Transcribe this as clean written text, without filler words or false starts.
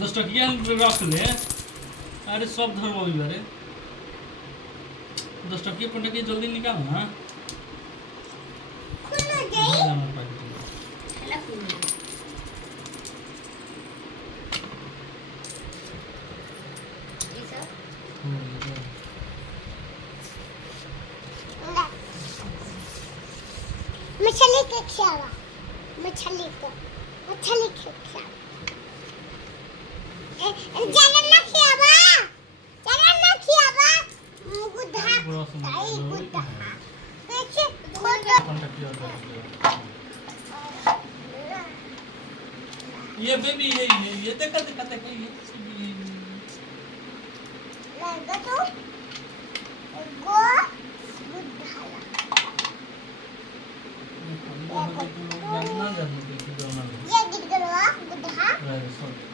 10 टकिया रख ले। अरे सब धर्म अभी बारे 10 टकिया 5 टकिया जल्दी निकाल ना। जाना पड़ेगा। मछली के खियावा मछली के खियावा जानन ना खियावा गुद्धा काई गुद्धा कैसे खोद ये बेबी ये देखा ये लगा तो गो गुद्धा जानना ये गिर गया गुद्धा सब